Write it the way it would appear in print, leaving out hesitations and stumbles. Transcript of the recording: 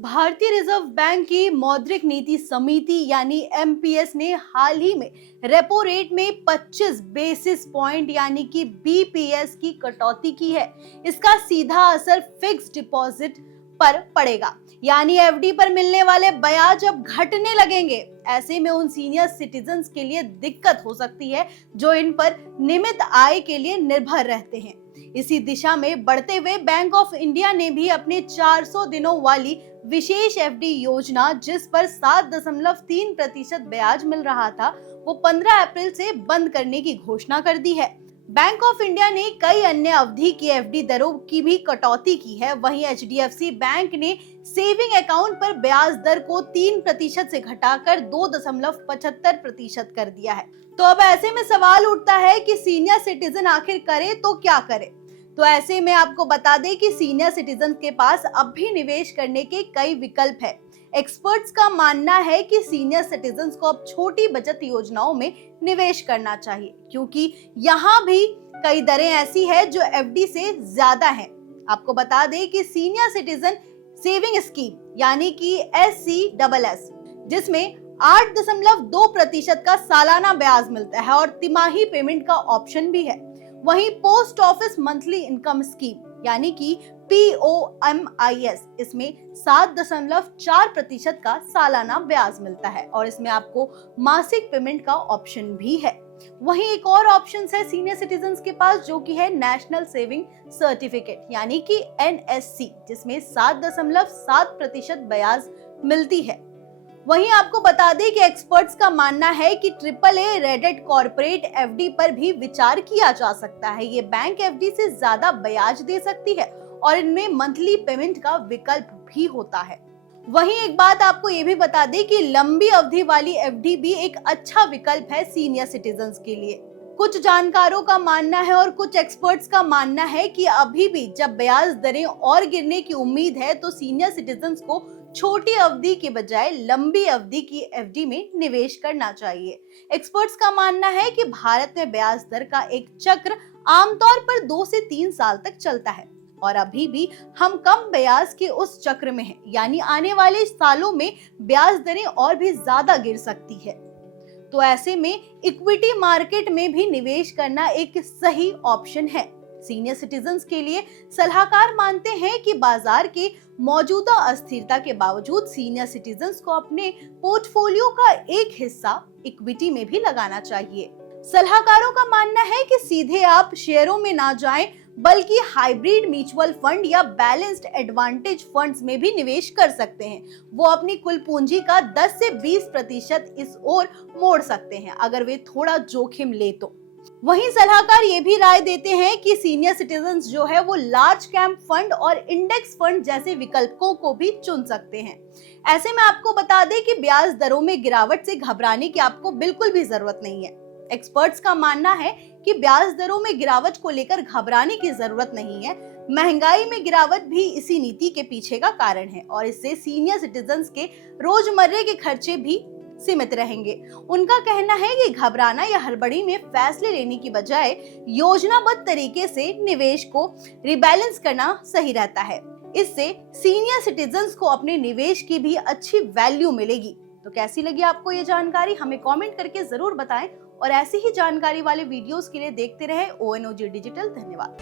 भारतीय reserve bank की मौद्रिक नीति समिति यानी एमपीएस ने हाल ही में रेपो रेट में 25 बेसिस पॉइंट यानी कि बीपीएस की कटौती की है। इसका सीधा असर फिक्स डिपॉजिट पर पड़ेगा, यानी एफडी पर मिलने वाले ब्याज अब घटने लगेंगे। ऐसे में उन सीनियर सिटीजन्स के लिए दिक्कत हो सकती है जो इन पर नियमित आय के लिए निर्भर रहते हैं। इसी दिशा में बढ़ते हुए बैंक ऑफ इंडिया ने भी अपने 400 दिनों वाली विशेष एफडी योजना, जिस पर 7.3% ब्याज मिल रहा था, वो 15 अप्रैल से बंद करने की घोषणा कर दी है। बैंक ऑफ इंडिया ने कई अन्य अवधि की एफडी दरों की भी कटौती की है। वहीं एचडीएफसी बैंक ने सेविंग अकाउंट पर ब्याज दर को 3% से घटाकर 2.75% कर दिया है। तो अब ऐसे में सवाल उठता है कि सीनियर सिटीजन आखिर करे तो क्या करे। तो ऐसे में आपको बता दें कि सीनियर सिटीजन के पास अब भी निवेश करने के कई विकल्प है। एक्सपर्ट्स का मानना है कि सीनियर सिटीजन्स को अब छोटी बचत योजनाओं में निवेश करना चाहिए, क्योंकि यहाँ भी कई दरें ऐसी है जो एफडी से ज्यादा हैं। आपको बता दें कि सीनियर सिटीजन सेविंग स्कीम यानी कि SCSS, जिसमें 8.2% का सालाना ब्याज मिलता है और तिमाही पेमेंट का ऑप्शन भी है। वहीं post office monthly income scheme यानी कि POMIS, इसमें 7.4% का सालाना ब्याज मिलता है और इसमें आपको मासिक पेमेंट का ऑप्शन भी है। वहीं एक और ऑप्शन है सीनियर सिटीजन्स के पास, जो कि है नेशनल सेविंग सर्टिफिकेट यानी कि NSC, जिसमें 7.7% ब्याज मिलती है। वहीं आपको बता दें कि एक्सपर्ट्स का मानना है कि AAA रेटेड कॉर्पोरेट एफडी पर भी विचार किया जा सकता है। ये बैंक एफडी से ज्यादा ब्याज दे सकती है और इनमें मंथली पेमेंट का विकल्प भी होता है। वहीं एक बात आपको ये भी बता दें कि लंबी अवधि वाली एफडी भी एक अच्छा विकल्प है सीनियर सिटीजन्स के लिए। कुछ जानकारों का मानना है और कुछ एक्सपर्ट्स का मानना है कि अभी भी जब ब्याज दरें और गिरने की उम्मीद है, तो सीनियर सिटीजन्स को छोटी अवधि के बजाय लंबी अवधि की एफडी में निवेश करना चाहिए। एक्सपर्ट्स का मानना है कि भारत में ब्याज दर का एक चक्र आमतौर पर 2 से 3 साल तक चलता है और अभी भी हम कम ब्याज के उस चक्र में हैं, यानी आने वाले सालों में ब्याज दरें और भी ज्यादा गिर सकती है। तो ऐसे में इक्विटी मार्केट में भी निवेश करना एक सही ऑप्शन है। सीनियर सिटीजन्स के लिए सलाहकार मानते हैं कि बाजार के मौजूदा अस्थिरता के बावजूद सीनियर सिटीजन्स को अपने पोर्टफोलियो का एक हिस्सा इक्विटी में भी लगाना चाहिए। सलाहकारों का मानना है कि सीधे आप शेयरों में ना जाएं, बल्कि हाइब्रिड म्यूचुअल फंड या बैलेंस्ड एडवांटेज फंड्स में भी निवेश कर सकते हैं। वो अपनी कुल पूंजी का 10 से 20% इस ओर मोड़ सकते हैं अगर वे थोड़ा जोखिम ले तो। वहीं सलाहकार ये भी राय देते हैं कि सीनियर सिटीजन्स जो है वो लार्ज कैप फंड और इंडेक्स फंड जैसे विकल्पों को भी चुन सकते हैं। ऐसे में आपको बता दें कि ब्याज दरों में गिरावट से घबराने की आपको बिल्कुल भी जरूरत नहीं है। एक्सपर्ट्स का मानना है कि ब्याज दरों में गिरावट को लेकर घबराने की जरूरत नहीं है। महंगाई में गिरावट भी इसी नीति के पीछे का कारण है और इससे सीनियर सिटीजन्स के रोजमर्रे के खर्चे भी सीमित रहेंगे। उनका कहना है कि घबराना या हड़बड़ी में फैसले लेने की बजाय योजनाबद्ध तरीके से निवेश को रिबैलेंस करना सही रहता है। इससे सीनियर सिटीजन्स को अपने निवेश की भी अच्छी वैल्यू मिलेगी। तो कैसी लगी आपको ये जानकारी, हमें कमेंट करके जरूर बताएं और ऐसी ही जानकारी वाले वीडियोस के लिए देखते रहें ONOG डिजिटल। धन्यवाद।